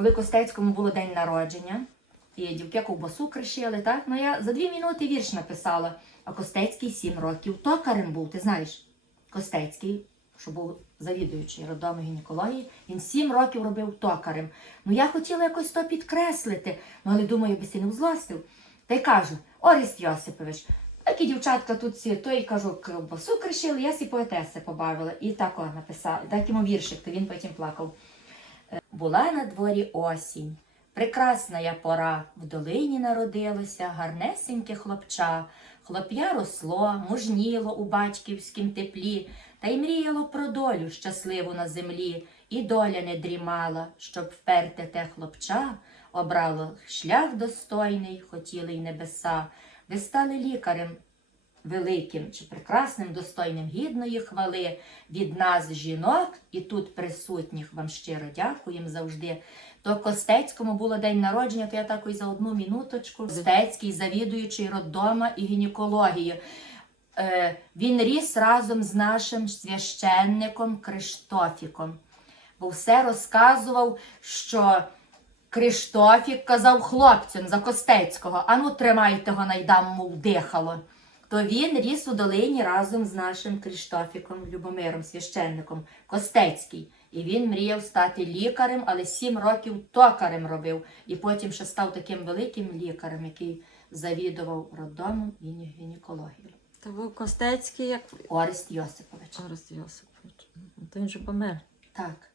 коли Костецькому було день народження, і дівки ковбасу кришили, так? Ну я за дві минути вірш написала. А Костецький сім років токарем був, ти знаєш? Костецький, що був завідуючий роддому гінекології, він сім років робив токарем. Ну я хотіла якось то підкреслити, ну але думаю, би не узлостив. Та й кажу, Оріст Йосипович, такі дівчатка тут всі, то й кажу, ковбасу кришили, я сі поетеси побавила. І так написала, так йому віршик, то він потім плакав. Була на дворі осінь, прекрасна я пора, в долині народилося гарнесеньке хлопча. Хлоп'я росло, мужніло у батьківськім теплі, та й мріяло про долю щасливу на землі, і доля не дрімала, щоб вперте те хлопча, обрало шлях достойний, хотіли й небеса. Ви стали лікарем великим чи прекрасним, достойним гідної хвали від нас, жінок, і тут присутніх вам щиро дякуємо завжди. То Костецькому було день народження, то я так ось за одну минуточку. Костецький, завідуючий роддома і гінекології. Е, він ріс разом з нашим священником Криштофіком, бо все розказував, що Криштофік казав хлопцям за Костецького, ану тримайте го найдам, мов дихало. То він ріс у долині разом з нашим Криштофіком Любомиром, священником Костецький. І він мріяв стати лікарем, але сім років токарем робив. І потім ще став таким великим лікарем, який завідував роддомом і гінекологією. То був Костецький, як Орест Йосипович. Орес Йосипович. То він же помер. Так,